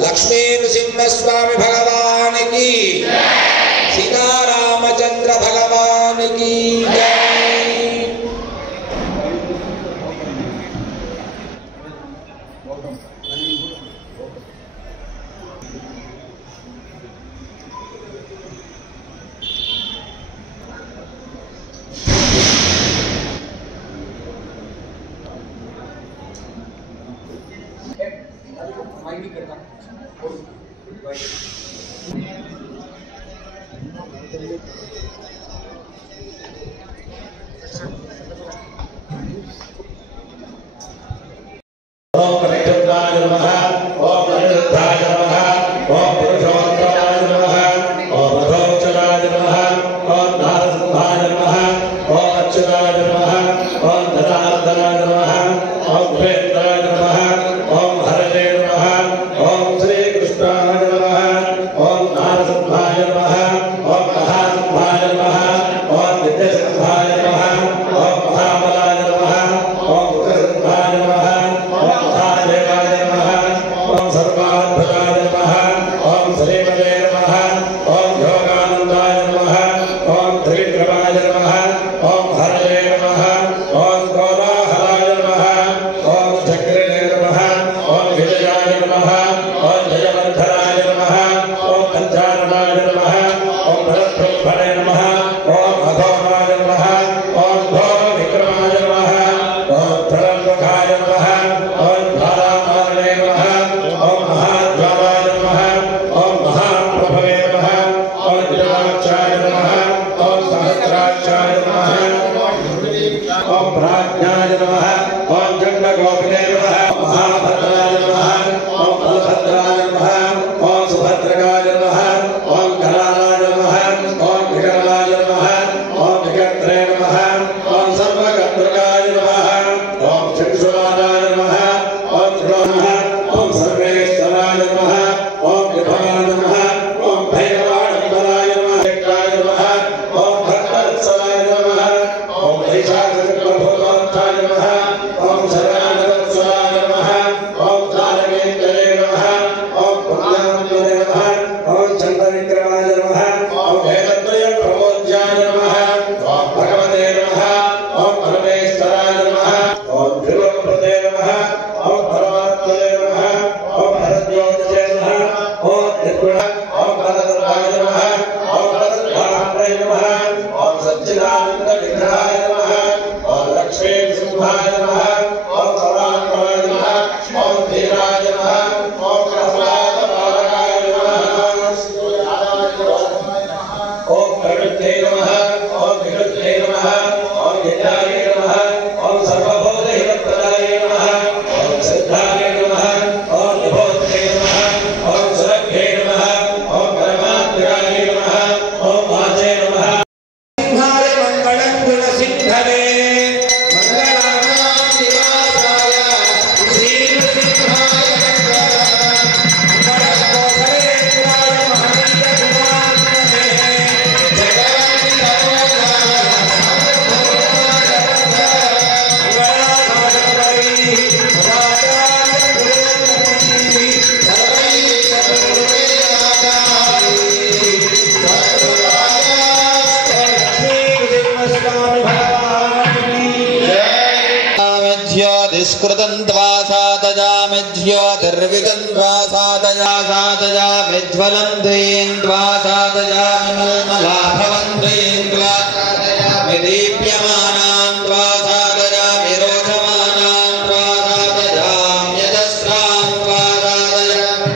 लक्ष्मी नृसिंहस्वामी भगवान की, सीतारामचंद्र भगवान की जय।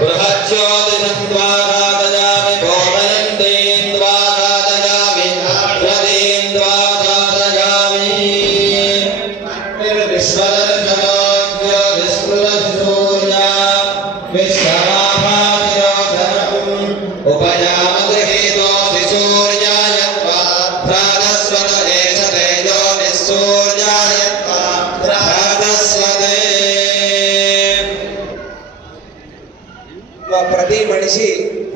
बृहज्यो ప్రతి మనిషి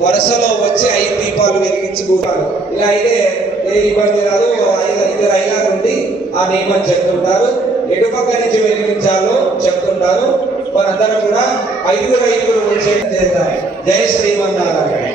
వరుసలో వచ్చి 5 దీపాలు వెలిగించి కూర్చాలి. ఇలా అయితే ఏ ఇబ్బంది రాదు. 5 అయ్యారు నుండి ఆ నియమం చెప్తుంటారు. ఎటుపక్క నుంచి వెలిగించాలో చెప్తుంటారు. మనందరం కూడా 5 వచ్చే చేద్దాం. జై శ్రీమన్నారాయణ.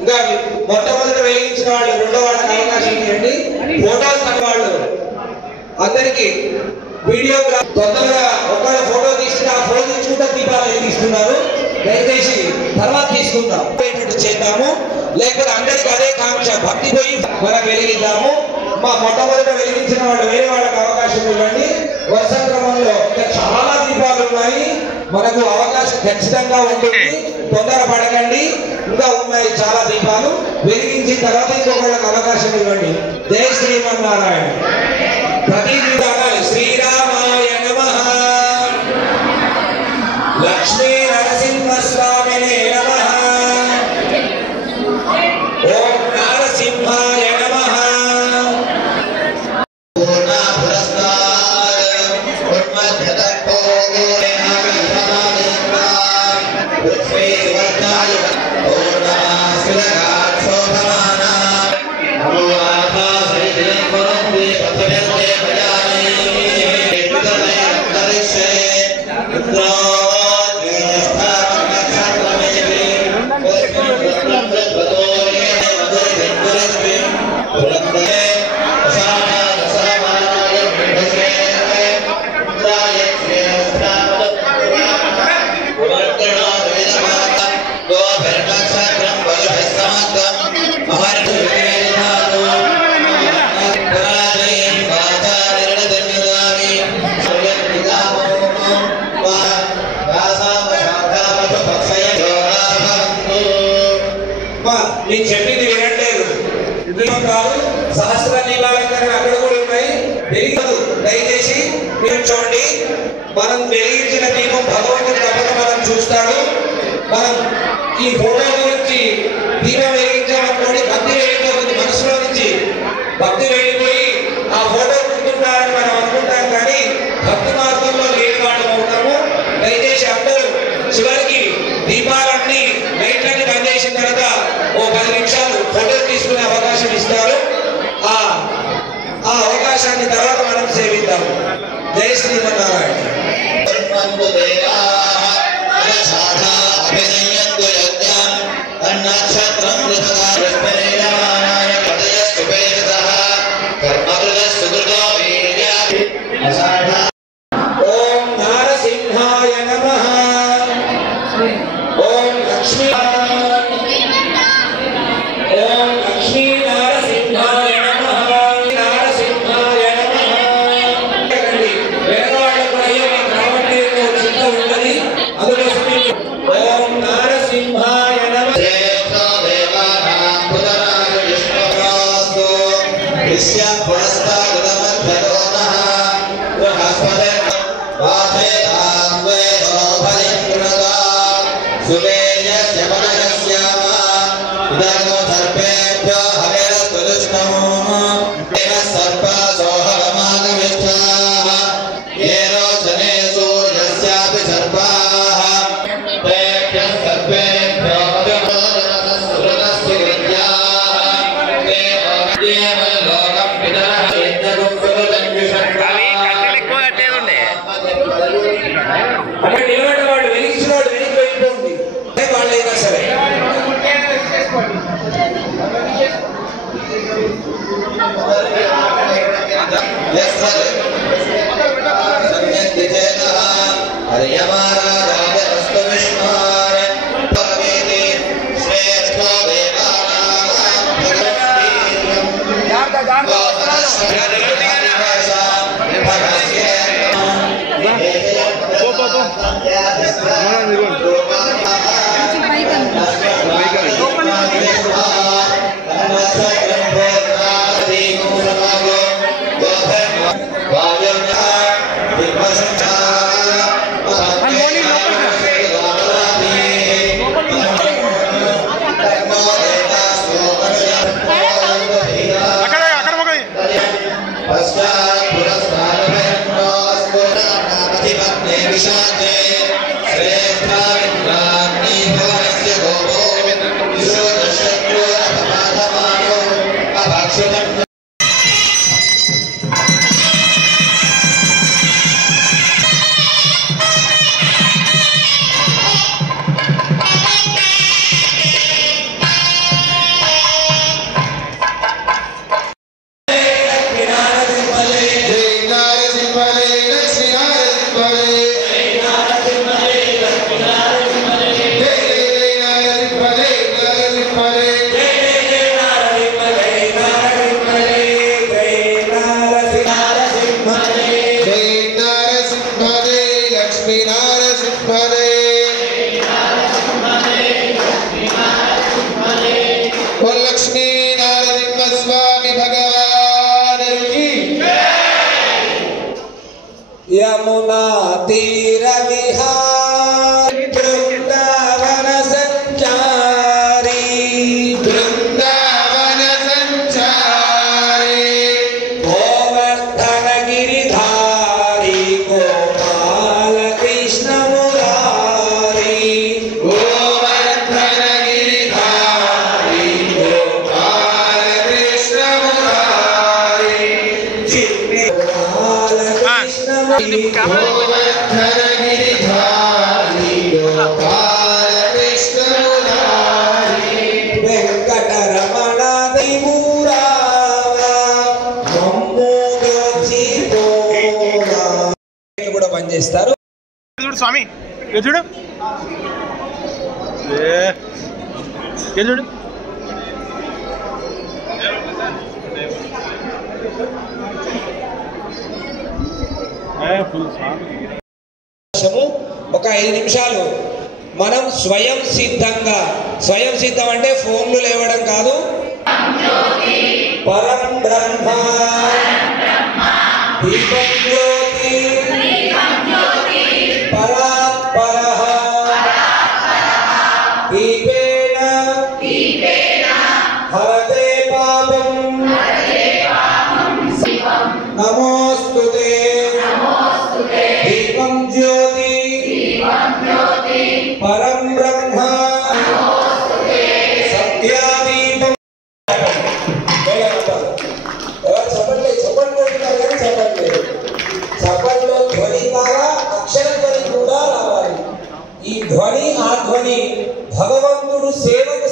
ఇంకా మొట్టమొదటి వేయించిన వాళ్ళు రెండో వాళ్ళకి అవకాశం ఇవ్వండి. ఫోటోలు తన వాళ్ళు అందరికి వీడియో తొందరగా ఒక ఫోటో తీసుకుని ఆ ఫోటో తీసుకుంటా దీపాలు వెలిగిస్తున్నారు. దయచేసి తర్వాత తీసుకుందాం చేద్దాము. లేకపోతే అందరికి అదే కాంక్ష భక్తి పోయి మనం వెలిగిద్దాము. మా మొట్టమొదట వెలిగించిన వాళ్ళు వేరే వాళ్ళకి అవకాశం ఇవ్వండి. వరుస క్రమంలో చాలా దీపాలు ఉన్నాయి. మనకు అవకాశం ఖచ్చితంగా ఉంటుంది. తొందర పడకండి. ఇంకా ఉన్నాయి చాలా దీపాలు. వెలిగించిన తర్వాత ఇంకొకళ్ళకి అవకాశం ఇవ్వండి. జై శ్రీమన్నారాయణ. ప్రతి దీపాలు శ్రీరామాయ నమః, లక్ష్మీ నరసింహస్వామినే నమః, ఓం నరసింహాయ నమః. కాదు, సహస్ర దీపాలంకరణ అక్కడ కూడా ఉన్నాయి. వెలిగదు, దయచేసి మీరు చూడండి. మనం వెలిగించిన దీపం భగవంతుడు తప్పక మనం చూస్తాడు. మనం ఈ ఫోటో గురించి దీపం వెలిగించామనుకోండి, భక్తి వెళ్ళిపోతుంది మనసులో నుంచి. భక్తి వెళ్ళిపోయి ఆ ఫోటో గుర్తుంటారని మనం అనుకుంటాం, కానీ భక్తి మార్గంలో లేని వాళ్ళం అవుతాము. దయచేసి అందరూ చివరికి దీపాలన్నీ లైట్లన్నీ బంద్ చేసిన తర్వాత ఓ 10 నిమిషాలు ఫోటో తీసుకునే అవకాశం ఇస్తారు. ఆ అవకాశాన్ని తర్వాత మనం సేవిద్దాం. జై శ్రీమన్నారాయణ. ఓం నారసింహాయ నమః. ఓం లక్ష్మీ నారసింహాయ నమః. నారసింహాయ నమః. వేదవాళ్ళకు కూడా మీకు రావట్లేదు, చింత ఉన్నది, అందుకోసం ఓం నారసింహాయ నమః. అక్కడ నిలబడ్డ వాళ్ళు వెలిగించిన వాడు వెనక్కి వెళ్ళిపోతుంది, వాళ్ళైనా సరే. यमुना तीर विहारी वृंदावन संचारी गोवर्धन गिरिधारी गोपाल कृष्ण मुरारी వెంకటరమణ కూడా పనిచేస్తారు. చూడు స్వామి, చూడు చూడు ఒక 5 నిమిషాలు మనం స్వయం సిద్ధం అంటే ఫోన్లు లేవడం కాదు, परम ब्रह्म दीपं ज्योति परात्परः दीपेन हरते पापं नमोस्तुते दीपं ज्योति परम ब्रह्म सत्यादीपं చప్పట్లో ధ్వని ద్వారా అక్షర ధ్వని కూడా రావాలి. ఈ ధ్వని ఆ ధ్వని భగవంతుడు సేవకు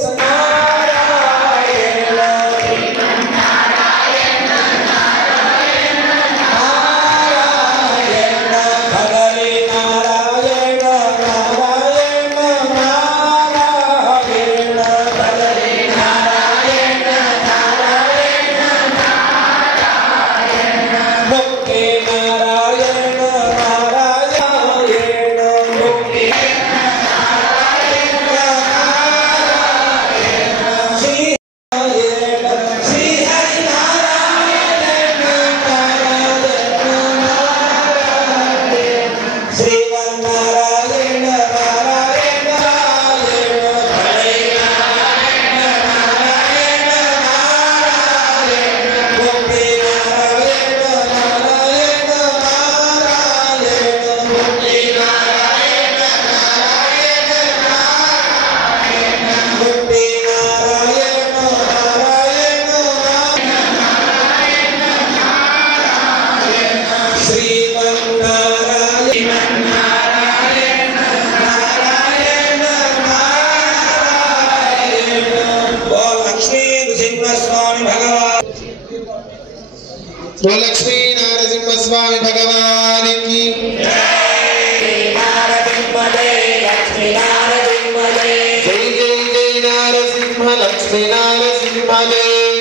लक्ष्मी नारसिंह स्वामी भगवान की जय नारसिंह जय लक्ष्मी नारसिंह जय जय जय जय नारसिंह लक्ष्मी नारसिंह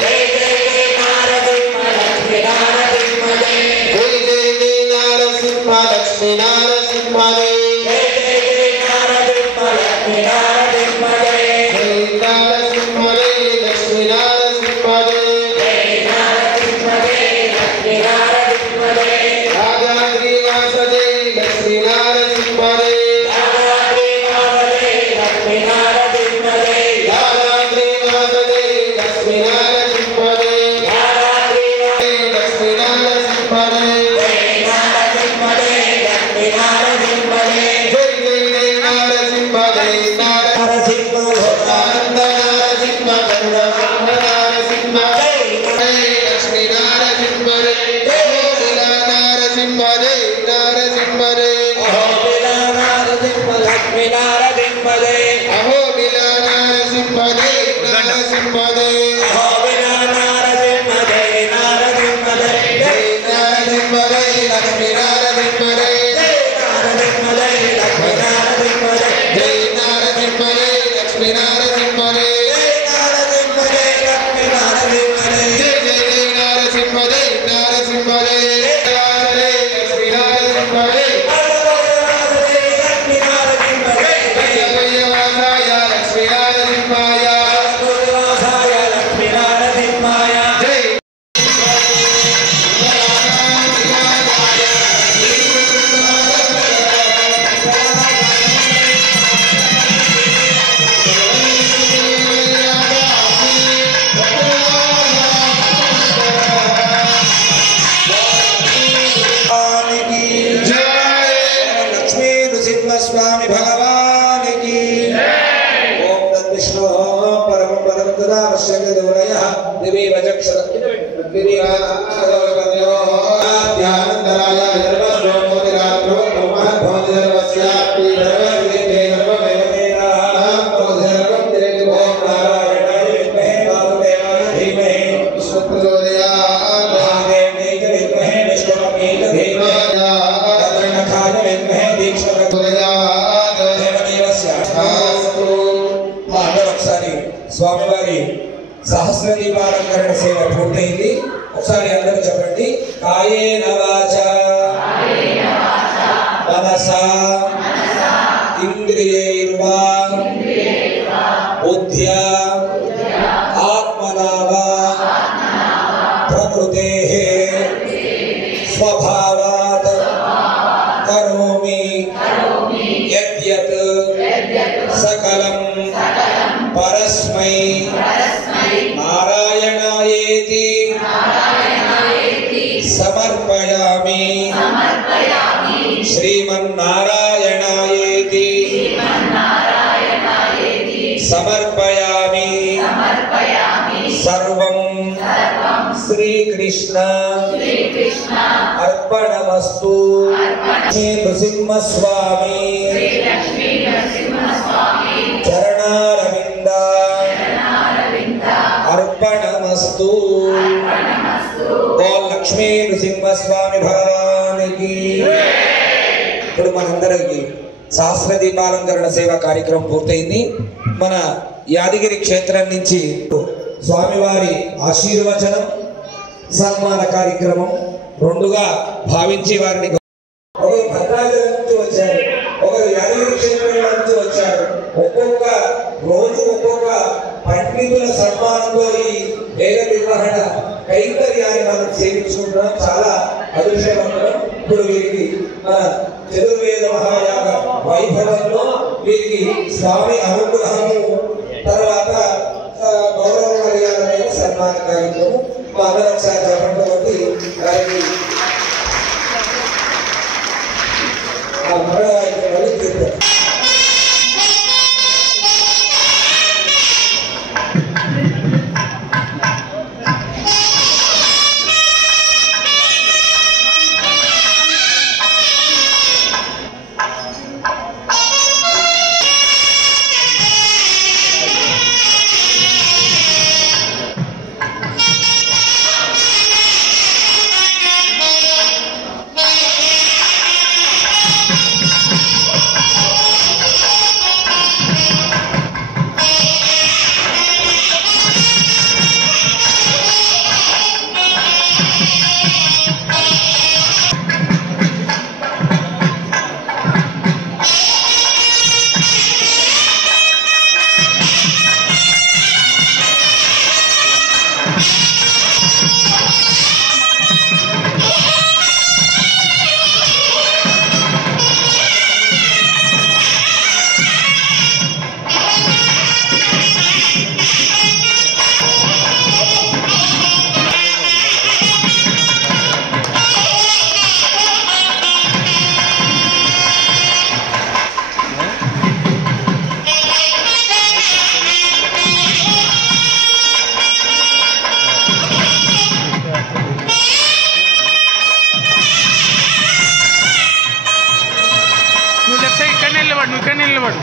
जय जय जय नारसिंह लक्ष्मी नारसिंह जय जय जय जय नारसिंह लक्ष्मी नारसिंह जय जय जय नारसिंह लक्ष्मी नारसिंह जय जय नारसिंह जय लक्ष्मी नारसिंह जय राजाद्रिवास जय लक्ष्मी नारसिंह जय राजाद्रिवास जय लक्ष्मी नारसिंह जय लक्ष्मी नारसिंह जय जय जय जय नारसिंह जय नारसिंह आनंद नारसिंह गरुड़ नारसिंह जय लक्ष्मी नारसिंह जय नारसिंह जय नारसिंह जय अहो बिला नारसिंह लक्ष्मी नारसिंह जय अहो बिला नारसिंह जय नारसिंह जय अहो बिला नारसिंह जय नारसिंह जय जय नारसिंह जय लक्ष्मी नारसिंह जय जय नारसिंह जय लक्ष्मी नारसिंह जय जय नारसिंह जय लक्ष्मी नारसिंह जय जय नारसिंह जय लक्ष्मी नारसिंह जय जय जय जय नारसिंह जय नारसिंह जय लक्ष्मी नारसिंह जय लक्ष्मी नारसिंह जय जय वासाय लक्ष्मी नारसिंहाय वासाय लक्ष्मी नारसिंहाय जय लक्ष्मी नृसिंह स्वामी भगवान की ओम तद्विष्णु परम परम तदा पश्यति दूरयः दिवि वचक्षर ध्यानंतराय निर्वस्वोतिरात्रो नमः भवति सर्वस्यापि सर्वविदे सर्वमेवेना सर्वं तेजो नारायणाय विद्महे वासुदेवाय धीमहि विष्णुप्रचोदयात् महादेवाय विद्महे विष्णुपत्न्यै धीमहि तन्नखाय विद्महे दीक्षाप्रचोदयात् देवदेवस्य ఒకసారి స్వామివారి సహస్ర దీపాలంకరణ సేవ పూర్తయింది. ఒకసారి అందరూ చెప్పండి. కాయేన వాచా మనసా ఇంద్రియైర్వా బుద్ధ్యా ఆత్మనా వా स्वभावात् करोमि यद्यत् सकलं परस्मै नारायणायेति समर्पयामि श्रीमन्नारायणायेति समर्पयामि सर्वं श्रीकृष्ण अर्पणमस्तु। नृसिंहस्वामी चरणारविन्द अर्पणमस्तु। बोल लक्ष्मी नृसिंहस्वामी भगवाనికి। ఇప్పుడు మనందరికీ సహస్ర దీపాలంకరణ సేవ కార్యక్రమం పూర్తయింది. మన యాదగిరి క్షేత్రం నుంచి స్వామివారి ఆశీర్వచనం సన్మాన కార్యక్రమం రెండుగా భావించి వారిని ఒకరు భద్రాచలం నుంచి వచ్చారు, ఒకరు యాదగిరి క్షేత్రం నుంచి వచ్చారు. ఒక్కొక్క రోజు ఒక్కొక్క పండితుల సన్మానంలో ఈ వేద నిర్వహణ కైంకర్యాన్ని మనం సేవించుకుంటున్నాం. చాలా అదృష్టవంతులం. ఇప్పుడు వీరికి మన చతుర్వేద మహాయాగ వైభవంలో వీరికి స్వామి అనుగ్రహము తర్వాత గౌరవ మర్యాదమైన సన్మాన కార్యక్రమం మా అందరూ ఒకసారి చెప్పండి. వారికి నిలబడు.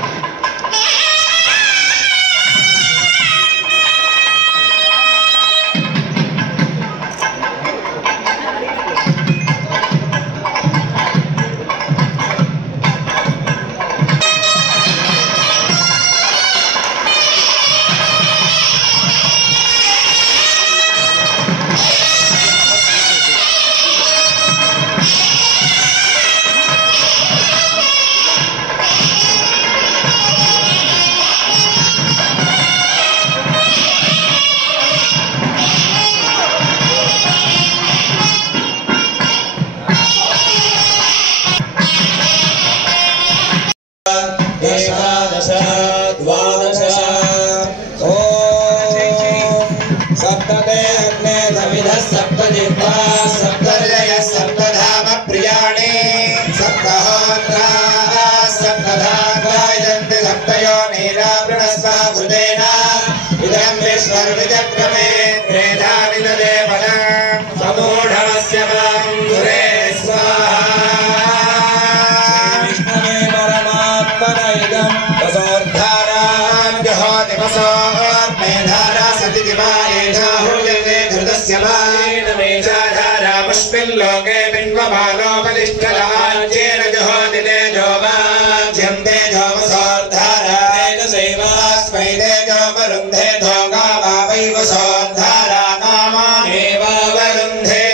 लोके बिन्वमानोपदिष्टलाञ्चेन जुहोति तेजो वाज्यं तेजो वसोद्धारा तेजसैवास्मै तेजो वरुन्धे धोगावावैव सोद्धारा नामानेव वरुन्धे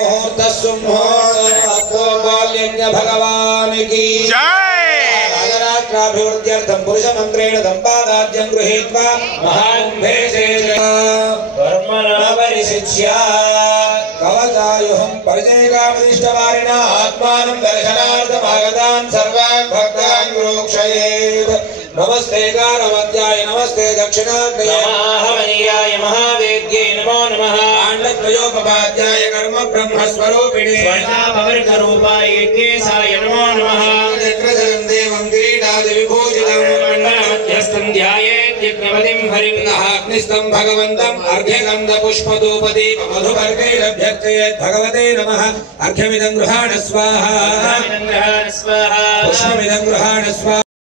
मुहूर्तस्सु मुहूर्तो बाल्यज्ञ भगवान् की राजराष्ट्राभिवृद्ध्यर्थं पुरुषमन्त्रेण दम्पादाज्यं गृहीत्वा महाकुम्भे कर्मणा परिशिष्य कवचायुहं परिचयकामदिष्टवारिणा आत्मानं दर्शनार्थमागतान् सर्वान् भक्तान् प्रोक्षयेत् नमस्ते गारवद्याय नमस्ते दक्षिणाग्नये महाहवनीयाय महावेद्यै नमो नमः आण्डद्वयोपपाद्याय कर्म ब्रह्मस्वरूपिणे स्वर्णाभवर्गरूपाय यज्ञेशाय नमो नमः चक्रधरं देवं किरीटादिविभूषितं मध्यस्थं ध्यायेत् यज्ञपतिं हरिं अग्निस्थं भगवन्तम् अर्घ्यगन्धपुष्पधूपदीप मधुपर्गैरभ्यर्चयेत् भगवते नमः अर्घ्यमिदं गृहाण स्वाहा स्वाहा पुष्पमिदं गृहाण स्वाहा